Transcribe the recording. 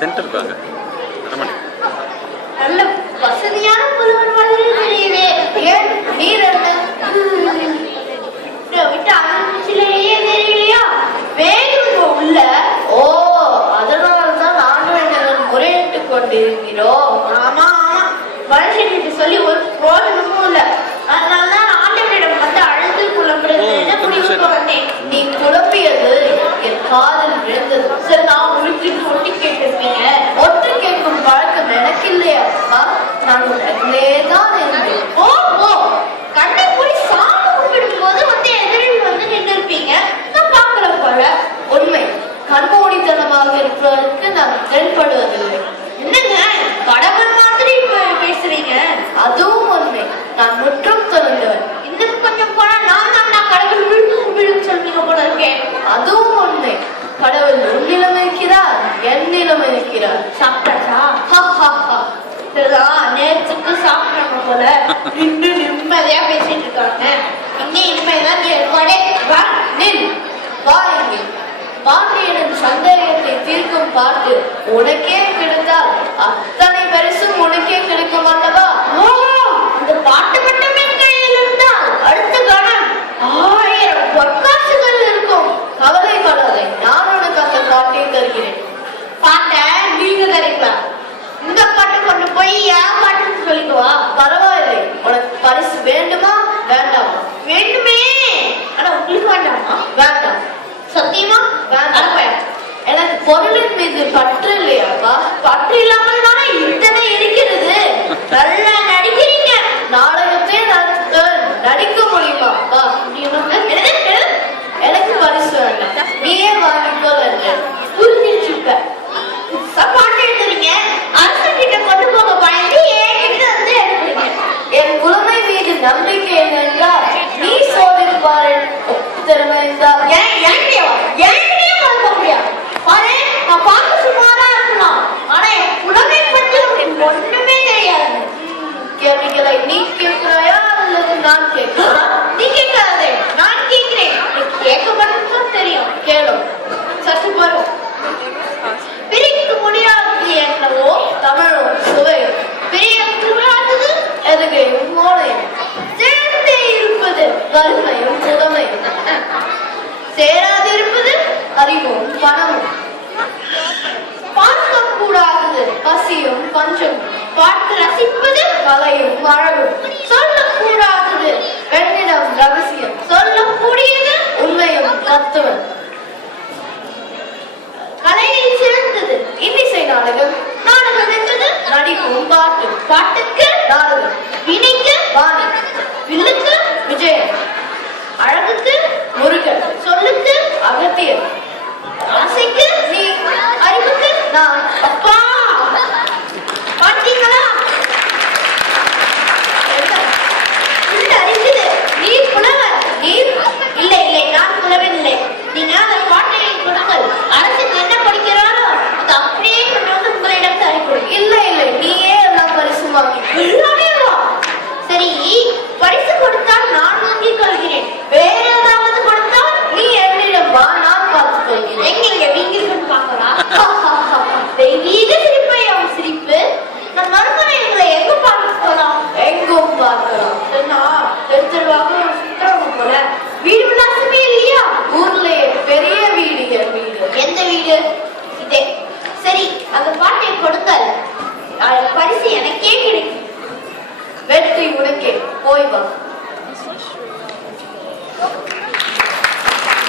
Centre வாங்க. அரமணி. நல்ல வசதியான புலவர் மாதிரி தெரியுதே. ஏன் நீர் என்ன விட்டு ஆரம்பிச்சிலேயே தெரியலையா? வேணும் உள்ள. ஓ, அதனால்தான் நானும் என்ன முறையிட்டு கொண்டிருக்கிறோம். ஆமா ஆமா, மனுஷன் சொல்லி ஒரு பிரோஜனமும் இல்லை. அதனாலதான் ஆண்டவனிடம் வந்து அழுது குழம்புறது முடிவுக்கு வந்தேன். நீ குழப்பியது என் காதல் விழுந்தது. சரி, நான் உருட்டி ஒட்டி கேட்டிருப்பீங்க. ஒட்டு கேட்கும் பழக்கம் எனக்கு இல்லையா? நான் உடனேதான் இருந்தேன். ஓ ஓ, கண்ணை மூடி சாமி கும்பிடும் போது வந்து எதிரில் வந்து நின்று இருப்பீங்க. நான் பாக்குற போல உண்மை கண்மூடித்தனமாக இருப்பதற்கு நான் தென்படுவதில்லை. என்னங்க கடவுள் மாதிரி பேசுறீங்க? அதுவும் உண்மை. நான் முற்றும் திறந்தவன். இன்னும் கொஞ்சம் போனா நான் கடவுள் விழுந்து சொல்வீங்க போல இருக்கேன். அதுவும் உண்மை. கடவுள் உன்னிலம் இருக்கிறார், என்னிலம் இருக்கிறார். சாப்பிட்டாச்சா? நேரத்துக்கு சாப்பிட்டாங்க போல இன்னும் நிம்மதியா பேசிட்டு இருக்காங்க. இன்னும் இனிமேதான் பாண்டியனின் சந்தேகத்தை தீர்க்கும் பாட்டு உனக்கே கிடைத்தால் அத்தனை பரிசும் உனக்கே கிடைக்கும் அல்லவா? இந்த பாட்டு மட்டுமே கையில் இருந்தால் அடுத்த கணம் 1000 பொற்காசுகள் இருக்கும். கவலைப்படாதே, நான் உனக்கு அந்த பாட்டை தருகிறேன். பாட்டை நீங்க தரீங்களா? இந்த பாட்டு கொண்டு போய் ஏன் பாட்டுன்னு சொல்லிக்குவா. பரவாயில்லை. உனக்கு பரிசு வேண்டுமா வேண்டாமா? வேண்டுமே. ஆனா உங்களுக்கு வேண்டாமா? வேண்டாம். சத்தியமா வேண்டாம். எனக்கு பொருளின் மீது பற்று இல்லையாப்பா? பற்று இல்லாமல் தானே இத்தனை இருக்கிறது. நல்லா நடிக்கிறீங்க. நாடகத்தை நடிக்க முடியுமாப்பா? எனக்கு பரிசு வேண்டாம், நீயே வாங்கிக்கோ. புரிஞ்சிச்சுப்ப பாட்டு எடுத்துறீங்க. அரசு கிட்ட கொண்டு போக பயந்து என்கிட்ட வந்து எடுத்துறீங்க. என் புலமை மீது நம்பிக்கை என்னென்றால் நீ சோதிப்பாரு திறமை இருந்தால் பாரு, நான் பார்க்க சுமாரா இருக்கலாம். ஆனா என் புலமை பற்றி ஒண்ணுமே தெரியாது. கேள்விகளை நீ கேட்கிறாயா அல்லது நான் கேட்கிறா? நீ கேட்காதே, நான் கேட்கிறேன். கேட்க மட்டும் தெரியும். கேளும் சற்று பாரு. பிரிக்க முடியாதது என்னவோ தமிழோ சுவையோ, பிரிய முடியாதது எதுகையும் மோனையும், சேர்ந்தே இருப்பது வறுமையும் புதமையும், சேராதிருப்பது அறிவும் பணமும், பார்க்க கூடாதது பசியும் பஞ்சமும், பார்த்து ரசிப்பது கலையும் அழகும், சொல்லக்கூடாதது பெண்ணிடம் ரகசியம், சொல்லக்கூடியது உண்மையும் தத்துவம். கலையில் சிறந்தது இன்னிசை நாடகம், நாடகம் என்பது நடிப்பும் பாட்டும், பாட்டுக்கு நாடகம், வினைக்கு வாணி, வில்லுக்கு விஜயம், அழகுக்கு முருகன், சொல்லுக்கு அகத்தியர், ஆசைக்கு நீ, அறிவுக்கு நான். அப்பா பாத்தீங்களா? அறிந்தது நீ புலவர். நீர் இல்லை இல்லை, நான் புலவன் இல்லை. நீங்க அந்த பாட்டையை கொடுங்கள். அரசுக்கு என்ன படிக்கிறாரோ அது அப்படியே கொண்டு வந்து உங்களிடம் தரப்படும். இல்லை இல்லை, நீயே எல்லாம் பரிசு வாங்கி. சரி, பரிசு கொடுத்தால் நான் வாங்கிக் கொள்கிறேன். வேற ஏதாவது கொடுத்தால் நீ என்னிடம் வா, நான் பார்த்துக் கொள்கிறேன். எங்க வீங்கிருக்குன்னு பார்க்கலாம். தெய்வீக சிரிப்பையும் சிரிப்பு. நம் மருத்துவ எங்களை எங்க பார்க்க போலாம்? எங்கும் பார்க்கலாம். தெருவாக சுத்தரவு போல வீடு விலாசமே இல்லையா? ஊர்லயே பெரிய வீடு. என் வீடு. எந்த வீடு? இதே. சரி, அந்த பாட்டை கொடுங்கள். பரிசு எனக்கே கிடைக்கும். வெற்றி உனக்கே. போய் வா.